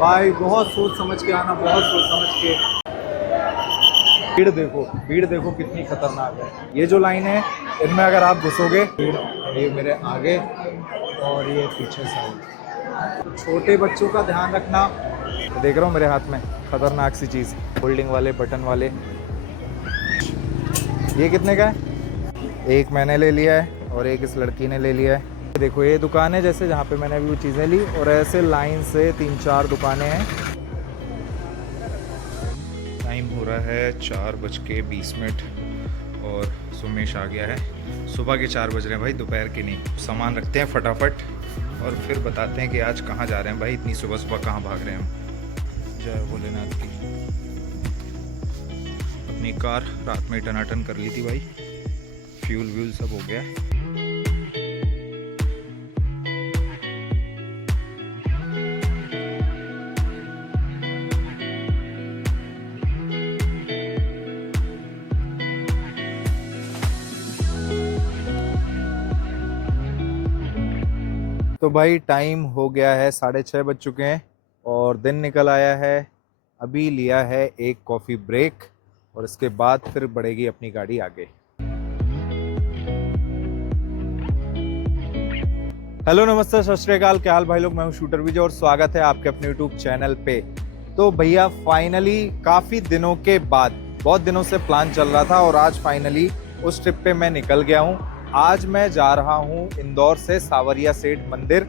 भाई बहुत सोच समझ के आना, बहुत सोच समझ के। भीड़ देखो कितनी खतरनाक है। ये जो लाइन है इनमें अगर आप घुसोगे, भीड़ ये मेरे आगे और ये पीछे साइड। तो छोटे बच्चों का ध्यान रखना। देख रहा हूँ मेरे हाथ में खतरनाक सी चीज़, होल्डिंग वाले बटन वाले। ये कितने का है? एक मैंने ले लिया है और एक इस लड़की ने ले लिया है। देखो ये दुकान है जैसे जहाँ पे मैंने अभी वो चीज़ें ली, और ऐसे लाइन से 3-4 दुकानें हैं। टाइम हो रहा है 4:20 और सुमेश आ गया है। सुबह के 4 बज रहे हैं भाई, दोपहर के नहीं। सामान रखते हैं फटाफट और फिर बताते हैं कि आज कहाँ जा रहे हैं भाई। इतनी सुबह सुबह कहाँ भाग रहे हैं हम। जय भोलेनाथ की। अपनी कार रात में टनाटन कर ली थी भाई, फ्यूल व्यूल सब हो गया। तो भाई टाइम हो गया है 6:30 बज चुके हैं और दिन निकल आया है। अभी लिया है एक कॉफ़ी ब्रेक और इसके बाद फिर बढ़ेगी अपनी गाड़ी आगे। हेलो नमस्ते सत श्री अकाल, क्या हाल भाई लोग। मैं हूं शूटर विजय और स्वागत है आपके अपने यूट्यूब चैनल पे। तो भैया फाइनली काफ़ी दिनों के बाद, बहुत दिनों से प्लान चल रहा था और आज फाइनली उस ट्रिप पे मैं निकल गया हूँ। आज मैं जा रहा हूँ इंदौर से सावरिया सेठ मंदिर,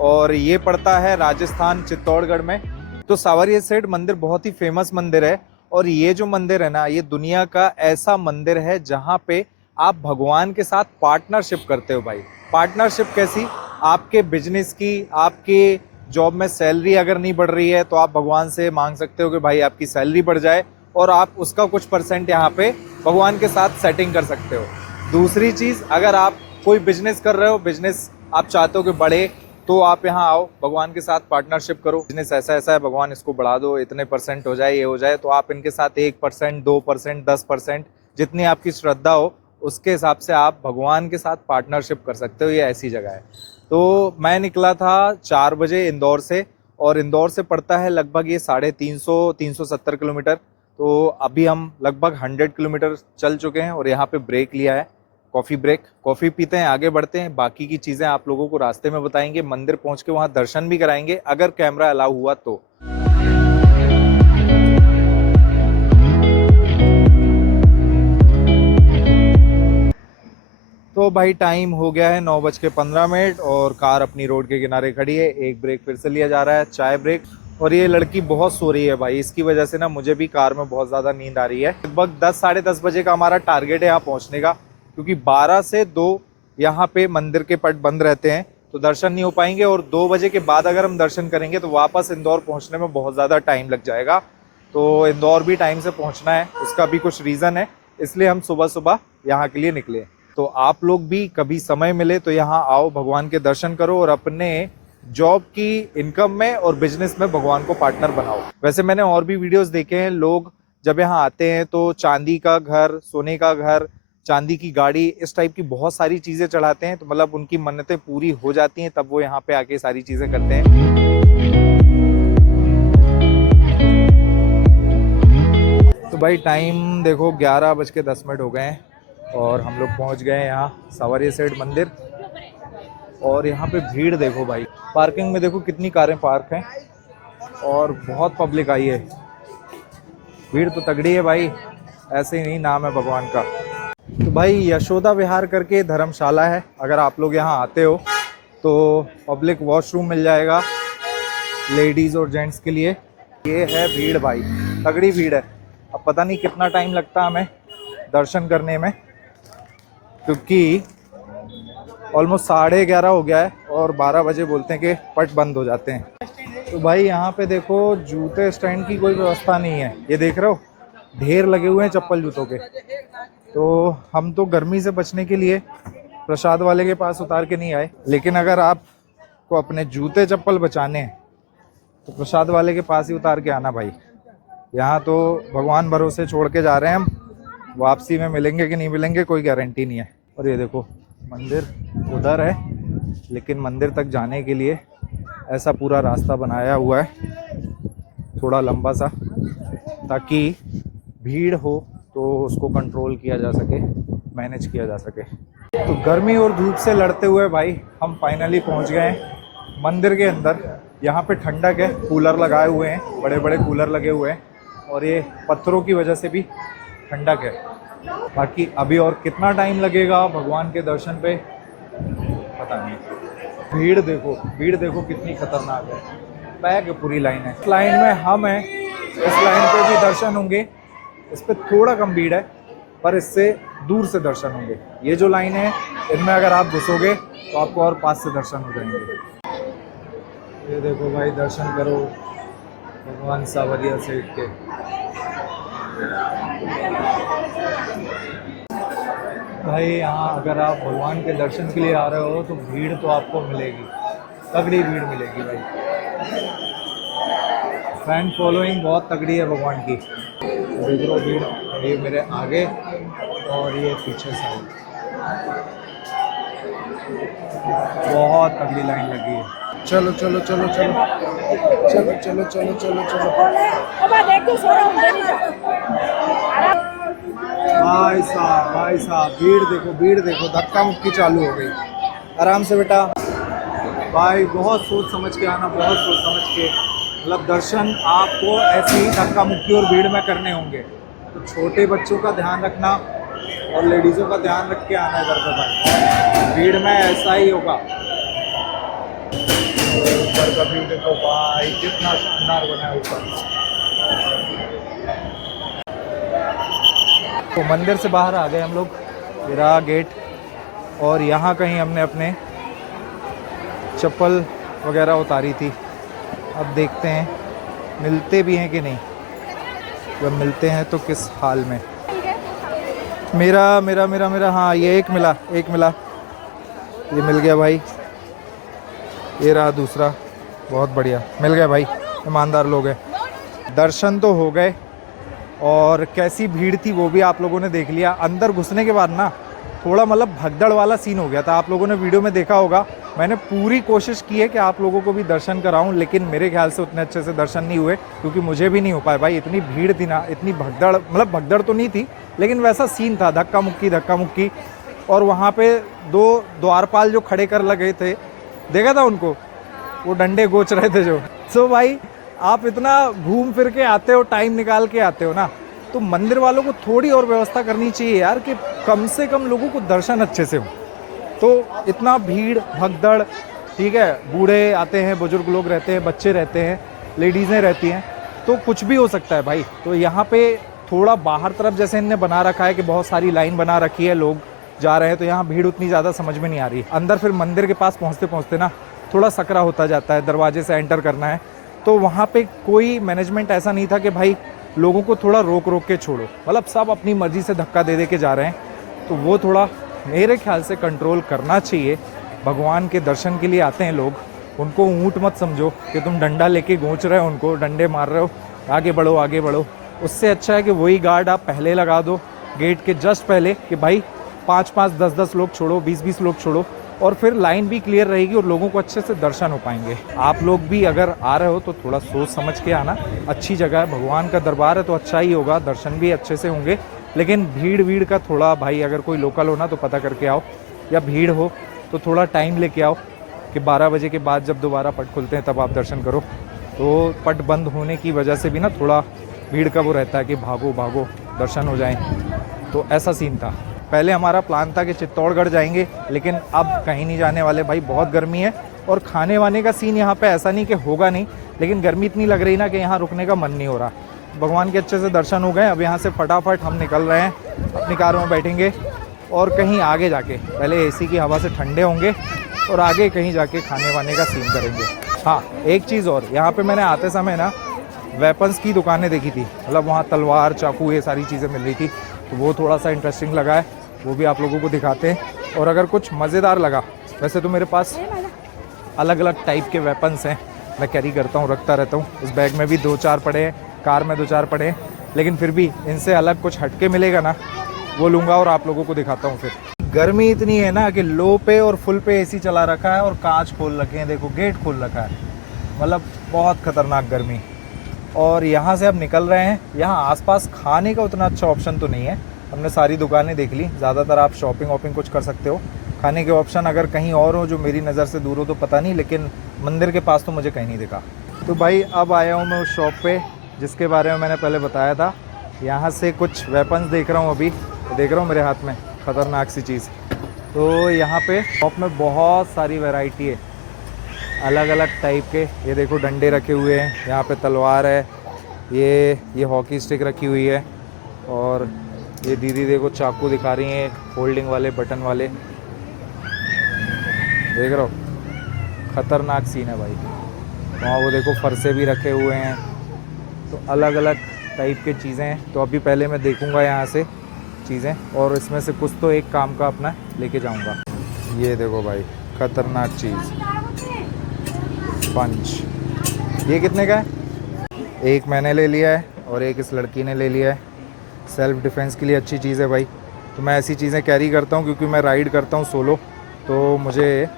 और ये पड़ता है राजस्थान चित्तौड़गढ़ में। तो सावरिया सेठ मंदिर बहुत ही फेमस मंदिर है, और ये जो मंदिर है ना, ये दुनिया का ऐसा मंदिर है जहाँ पे आप भगवान के साथ पार्टनरशिप करते हो भाई। पार्टनरशिप कैसी? आपके बिजनेस की, आपके जॉब में सैलरी अगर नहीं बढ़ रही है तो आप भगवान से मांग सकते हो कि भाई आपकी सैलरी बढ़ जाए, और आप उसका कुछ % यहाँ पे भगवान के साथ सेटिंग कर सकते हो। दूसरी चीज़, अगर आप कोई बिजनेस कर रहे हो, बिजनेस आप चाहते हो कि बढ़े, तो आप यहाँ आओ, भगवान के साथ पार्टनरशिप करो। बिजनेस ऐसा ऐसा है, भगवान इसको बढ़ा दो, इतने % हो जाए, ये हो जाए, तो आप इनके साथ 1%, 2%, 10%, जितनी आपकी श्रद्धा हो उसके हिसाब से आप भगवान के साथ पार्टनरशिप कर सकते हो। ये ऐसी जगह है। तो मैं निकला था 4 बजे इंदौर से, और इंदौर से पड़ता है लगभग ये 350-370 किलोमीटर। तो अभी हम लगभग 100 किलोमीटर चल चुके हैं और यहाँ पे ब्रेक लिया है, कॉफ़ी ब्रेक। कॉफ़ी पीते हैं, आगे बढ़ते हैं। बाकी की चीज़ें आप लोगों को रास्ते में बताएंगे। मंदिर पहुँच के वहाँ दर्शन भी कराएंगे अगर कैमरा अलाउ हुआ तो। तो भाई टाइम हो गया है 9:15 और कार अपनी रोड के किनारे खड़ी है। एक ब्रेक फिर से लिया जा रहा है, चाय ब्रेक। और ये लड़की बहुत सो रही है भाई, इसकी वजह से ना मुझे भी कार में बहुत ज़्यादा नींद आ रही है। लगभग 10-10:30 बजे का हमारा टारगेट है यहाँ पहुँचने का, क्योंकि 12 से 2 यहाँ पे मंदिर के पट बंद रहते हैं, तो दर्शन नहीं हो पाएंगे। और 2 बजे के बाद अगर हम दर्शन करेंगे तो वापस इंदौर पहुँचने में बहुत ज़्यादा टाइम लग जाएगा। तो इंदौर भी टाइम से पहुँचना है, उसका भी कुछ रीज़न है, इसलिए हम सुबह सुबह यहाँ के लिए निकले। तो आप लोग भी कभी समय मिले तो यहाँ आओ, भगवान के दर्शन करो और अपने जॉब की इनकम में और बिजनेस में भगवान को पार्टनर बनाओ। वैसे मैंने और भी वीडियोस देखे हैं, लोग जब यहाँ आते हैं तो चांदी का घर, सोने का घर, चांदी की गाड़ी, इस टाइप की बहुत सारी चीज़ें चढ़ाते हैं। तो मतलब उनकी मन्नतें पूरी हो जाती हैं, तब वो यहाँ पे आके सारी चीज़ें करते हैं। तो भाई टाइम देखो 11:10 हो गए हैं और हम लोग पहुंच गए हैं यहाँ सावरिया सेठ मंदिर। और यहाँ पे भीड़ देखो भाई, पार्किंग में देखो कितनी कारें पार्क हैं और बहुत पब्लिक आई है। भीड़ तो तगड़ी है भाई, ऐसे ही नहीं नाम है भगवान का। तो भाई यशोदा विहार करके धर्मशाला है, अगर आप लोग यहाँ आते हो तो पब्लिक वॉशरूम मिल जाएगा लेडीज़ और जेंट्स के लिए। ये है भीड़ भाई, तगड़ी भीड़ है। अब पता नहीं कितना टाइम लगता हमें दर्शन करने में, क्योंकि ऑलमोस्ट 11:30 हो गया है और 12 बजे बोलते हैं कि पट बंद हो जाते हैं। तो भाई यहाँ पे देखो जूते स्टैंड की कोई व्यवस्था नहीं है, ये देख रहे हो ढेर लगे हुए हैं चप्पल जूतों के। तो हम तो गर्मी से बचने के लिए प्रसाद वाले के पास उतार के नहीं आए, लेकिन अगर आपको अपने जूते चप्पल बचाने हैं तो प्रसाद वाले के पास ही उतार के आना भाई। यहाँ तो भगवान भरोसे छोड़ के जा रहे हैं हम, वापसी में मिलेंगे कि नहीं मिलेंगे कोई गारंटी नहीं है। और ये देखो मंदिर उधर है, लेकिन मंदिर तक जाने के लिए ऐसा पूरा रास्ता बनाया हुआ है थोड़ा लंबा सा, ताकि भीड़ हो तो उसको कंट्रोल किया जा सके, मैनेज किया जा सके। तो गर्मी और धूप से लड़ते हुए भाई हम फाइनली पहुंच गए हैं मंदिर के अंदर। यहाँ पे ठंडक है, कूलर लगाए हुए हैं, बड़े बड़े कूलर लगे हुए हैं, और ये पत्थरों की वजह से भी ठंडक है। बाकी अभी और कितना टाइम लगेगा भगवान के दर्शन पे पता नहीं। भीड़ देखो कितनी खतरनाक है, पैक है पूरी लाइन है। इस लाइन में हम हैं, इस लाइन पे भी दर्शन होंगे, इस पे थोड़ा कम भीड़ है पर इससे दूर से दर्शन होंगे। ये जो लाइन है इनमें अगर आप घुसोगे तो आपको और पास से दर्शन हो जाएंगे। ये देखो भाई, दर्शन करो भगवान सावरिया सेठ के। भाई यहाँ अगर आप भगवान के दर्शन के लिए आ रहे हो तो भीड़ तो आपको मिलेगी, तगड़ी भीड़ मिलेगी भाई। फैन फॉलोइंग बहुत तगड़ी है भगवान की। देख लो भीड़, ये मेरे आगे और ये पीछे साइड बहुत तगड़ी लाइन लगी है। चलो चलो चलो चलो चलो चलो चलो चलो चलो। भाई साहब भीड़ देखो, धक्का मुक्की चालू हो गई। आराम से बेटा भाई, बहुत सोच समझ के आना, बहुत सोच समझ के। मतलब दर्शन आपको ऐसी ही धक्का मुक्की और भीड़ में करने होंगे, तो छोटे बच्चों का ध्यान रखना और लेडीज़ों का ध्यान रख के आना इधर पे भाई, भीड़ में ऐसा ही होगा। ऊपर का व्यू देखो भाई, कितना शानदार बना है ऊपर। तो मंदिर से बाहर आ गए हम लोग, ये रहा गेट, और यहाँ कहीं हमने अपने चप्पल वगैरह उतारी थी। अब देखते हैं मिलते भी हैं कि नहीं, जब मिलते हैं तो किस हाल में। मेरा हाँ, ये एक मिला, ये मिल गया भाई। ये रहा दूसरा, बहुत बढ़िया मिल गया भाई, ईमानदार लोग हैं। दर्शन तो हो गए और कैसी भीड़ थी वो भी आप लोगों ने देख लिया। अंदर घुसने के बाद ना थोड़ा मतलब भगदड़ वाला सीन हो गया था, आप लोगों ने वीडियो में देखा होगा। मैंने पूरी कोशिश की है कि आप लोगों को भी दर्शन कराऊं, लेकिन मेरे ख्याल से उतने अच्छे से दर्शन नहीं हुए, क्योंकि मुझे भी नहीं हो पाए भाई। इतनी भीड़ थी ना, इतनी भगदड़, मतलब भगदड़ तो नहीं थी लेकिन वैसा सीन था, धक्का मुक्की। और वहाँ पे दो द्वारपाल जो खड़े कर लगे थे, देखा था उनको, वो डंडे गोच रहे थे जो। सो भाई आप इतना घूम फिर के आते हो, टाइम निकाल के आते हो ना, तो मंदिर वालों को थोड़ी और व्यवस्था करनी चाहिए यार, कि कम से कम लोगों को दर्शन अच्छे से हो। तो इतना भीड़ भगदड़, ठीक है, बूढ़े आते हैं, बुजुर्ग लोग रहते हैं, बच्चे रहते हैं, लेडीज़ें रहती हैं, तो कुछ भी हो सकता है भाई। तो यहाँ पे थोड़ा बाहर तरफ जैसे इनने बना रखा है कि बहुत सारी लाइन बना रखी है, लोग जा रहे हैं, तो यहाँ भीड़ उतनी ज़्यादा समझ में नहीं आ रही। अंदर फिर मंदिर के पास पहुँचते पहुँचते ना थोड़ा सकरा होता जाता है, दरवाजे से एंटर करना है, तो वहाँ पे कोई मैनेजमेंट ऐसा नहीं था कि भाई लोगों को थोड़ा रोक के छोड़ो, मतलब सब अपनी मर्जी से धक्का दे के जा रहे हैं। तो वो थोड़ा मेरे ख्याल से कंट्रोल करना चाहिए। भगवान के दर्शन के लिए आते हैं लोग, उनको ऊँट मत समझो कि तुम डंडा लेके गोंच रहे हो, उनको डंडे मार रहे हो, आगे बढ़ो। उससे अच्छा है कि वही गार्ड आप पहले लगा दो, गेट के जस्ट पहले, कि भाई 5-5, 10-10 लोग छोड़ो, 20-20 लोग छोड़ो, और फिर लाइन भी क्लियर रहेगी और लोगों को अच्छे से दर्शन हो पाएंगे। आप लोग भी अगर आ रहे हो तो थोड़ा सोच समझ के आना, अच्छी जगह है, भगवान का दरबार है तो अच्छा ही होगा, दर्शन भी अच्छे से होंगे। लेकिन भीड़ का थोड़ा भाई, अगर कोई लोकल हो ना तो पता करके आओ, या भीड़ हो तो थोड़ा टाइम लेके आओ, कि 12 बजे के बाद जब दोबारा पट खुलते हैं तब आप दर्शन करो। तो पट बंद होने की वजह से भी ना थोड़ा भीड़ का वो रहता है कि भागो दर्शन हो जाए, तो ऐसा सीन था। पहले हमारा प्लान था कि चित्तौड़गढ़ जाएंगे, लेकिन अब कहीं नहीं जाने वाले भाई, बहुत गर्मी है। और खाने वाने का सीन यहाँ पे ऐसा नहीं कि होगा नहीं, लेकिन गर्मी इतनी लग रही ना कि यहाँ रुकने का मन नहीं हो रहा। भगवान के अच्छे से दर्शन हो गए, अब यहाँ से फटाफट हम निकल रहे हैं, अपनी कार में बैठेंगे और कहीं आगे जाके पहले एसी की हवा से ठंडे होंगे और आगे कहीं जाके खाने वाने का सीन करेंगे। हाँ, एक चीज़ और, यहाँ पे मैंने आते समय ना वेपन्स की दुकानें देखी थी, मतलब वहाँ तलवार, चाकू, ये सारी चीज़ें मिल रही थी, तो वो थोड़ा सा इंटरेस्टिंग लगा है, वो भी आप लोगों को दिखाते हैं। और अगर कुछ मज़ेदार लगा, वैसे तो मेरे पास अलग अलग टाइप के वेपन्स हैं, मैं कैरी करता हूँ, रखता रहता हूँ। इस बैग में भी 2-4 पड़े हैं, कार में 2-4 पड़े हैं, लेकिन फिर भी इनसे अलग कुछ हटके मिलेगा ना, वो लूँगा और आप लोगों को दिखाता हूँ। फिर गर्मी इतनी है ना कि लो पे और फुल पे एसी चला रखा है और कांच खोल रखे हैं, देखो गेट खोल रखा है, मतलब बहुत खतरनाक गर्मी। और यहाँ से अब निकल रहे हैं। यहाँ आसपास खाने का उतना अच्छा ऑप्शन तो नहीं है, हमने सारी दुकानें देख ली। ज़्यादातर आप शॉपिंग वॉपिंग कुछ कर सकते हो, खाने के ऑप्शन अगर कहीं और हो जो मेरी नज़र से दूर हो तो पता नहीं, लेकिन मंदिर के पास तो मुझे कहीं नहीं दिखा। तो भाई अब आया हूँ मैं उस शॉप पे जिसके बारे में मैंने पहले बताया था। यहाँ से कुछ वेपन्स देख रहा हूँ, अभी देख रहा हूँ मेरे हाथ में ख़तरनाक सी चीज़। तो यहाँ पे शॉप में बहुत सारी वैरायटी है, अलग अलग टाइप के। ये देखो डंडे रखे हुए हैं, यहाँ पे तलवार है, ये हॉकी स्टिक रखी हुई है, और ये दीदी देखो चाकू दिखा रही हैं, होल्डिंग वाले बटन वाले, देख रहे हो, ख़तरनाक सीन है भाई। वहाँ वो देखो फरसे भी रखे हुए हैं। तो अलग अलग टाइप के चीज़ें हैं। तो अभी पहले मैं देखूँगा यहाँ से चीज़ें, और इसमें से कुछ तो एक काम का अपना लेके जाऊँगा। ये देखो भाई ख़तरनाक चीज़, पंच। ये कितने का है? एक मैंने ले लिया है और एक इस लड़की ने ले लिया है। सेल्फ़ डिफेंस के लिए अच्छी चीज़ है भाई। तो मैं ऐसी चीज़ें कैरी करता हूँ क्योंकि मैं राइड करता हूँ सोलो, तो मुझे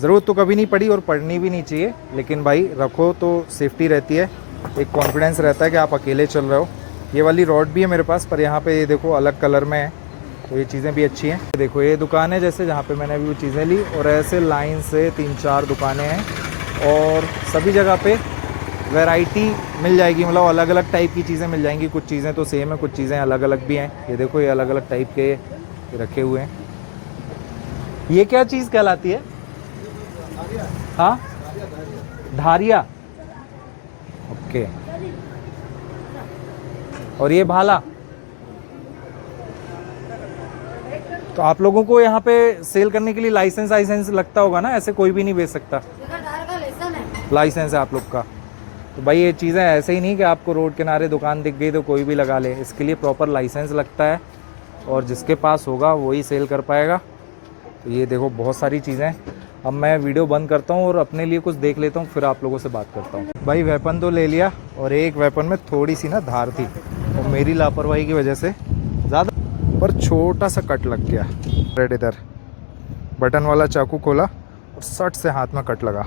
ज़रूरत तो कभी नहीं पड़ी और पड़नी भी नहीं चाहिए, लेकिन भाई रखो तो सेफ्टी रहती है, एक कॉन्फिडेंस रहता है कि आप अकेले चल रहे हो। ये वाली रॉड भी है मेरे पास, पर यहाँ पे ये देखो अलग कलर में है, तो ये चीज़ें भी अच्छी हैं। देखो ये दुकान है जैसे जहाँ पे मैंने अभी वो चीज़ें ली, और ऐसे लाइन से 3-4 दुकानें हैं और सभी जगह पे वैरायटी मिल जाएगी, मतलब अलग अलग टाइप की चीज़ें मिल जाएंगी। कुछ चीज़ें तो सेम है, कुछ चीज़ें अलग अलग भी हैं। ये देखो ये अलग अलग टाइप के रखे हुए हैं। ये क्या चीज़ कहलाती है? हाँ, धारिया, ओके। और ये भाला। तो आप लोगों को यहाँ पे सेल करने के लिए लाइसेंस लगता होगा ना, ऐसे कोई भी नहीं बेच सकता? लाइसेंस है आप लोग का। तो भाई ये चीज़ें ऐसे ही नहीं कि आपको रोड किनारे दुकान दिख गई तो कोई भी लगा ले, इसके लिए प्रॉपर लाइसेंस लगता है, और जिसके पास होगा वही सेल कर पाएगा। तो ये देखो बहुत सारी चीज़ें। अब मैं वीडियो बंद करता हूँ और अपने लिए कुछ देख लेता हूँ, फिर आप लोगों से बात करता हूँ। भाई वेपन तो ले लिया, और एक वेपन में थोड़ी सी ना धार थी, और मेरी लापरवाही की वजह से ज़्यादा पर छोटा सा कट लग गया। रेड इधर बटन वाला चाकू खोला और सट से हाथ में कट लगा।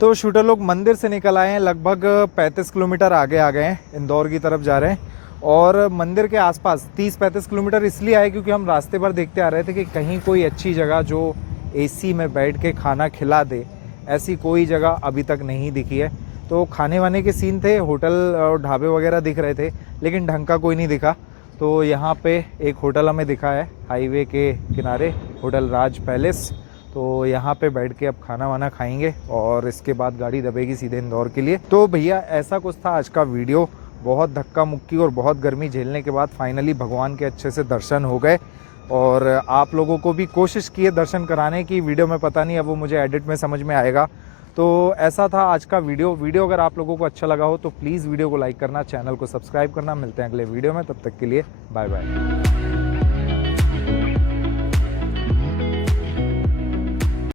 तो शूटर लोग मंदिर से निकल आए हैं, लगभग 35 किलोमीटर आगे आ गए हैं, इंदौर की तरफ जा रहे हैं। और मंदिर के आसपास 30-35 किलोमीटर इसलिए आए क्योंकि हम रास्ते पर देखते आ रहे थे कि कहीं कोई अच्छी जगह जो एसी में बैठ के खाना खिला दे, ऐसी कोई जगह अभी तक नहीं दिखी है। तो खाने वाने के सीन थे, होटल और ढाबे वगैरह दिख रहे थे, लेकिन ढंग का कोई नहीं दिखा। तो यहाँ पे एक होटल हमें दिखा है हाईवे के किनारे, होटल राज पैलेस। तो यहाँ पे बैठ के अब खाना वाना खाएंगे और इसके बाद गाड़ी दबेगी सीधे इंदौर के लिए। तो भैया ऐसा कुछ था आज का वीडियो। बहुत धक्का मुक्की और बहुत गर्मी झेलने के बाद फाइनली भगवान के अच्छे से दर्शन हो गए, और आप लोगों को भी कोशिश की है दर्शन कराने की। वीडियो में पता नहीं, अब वो मुझे एडिट में समझ में आएगा। तो ऐसा था आज का वीडियो अगर आप लोगों को अच्छा लगा हो तो प्लीज़ वीडियो को लाइक करना, चैनल को सब्सक्राइब करना। मिलते हैं अगले वीडियो में, तब तक के लिए बाय बाय।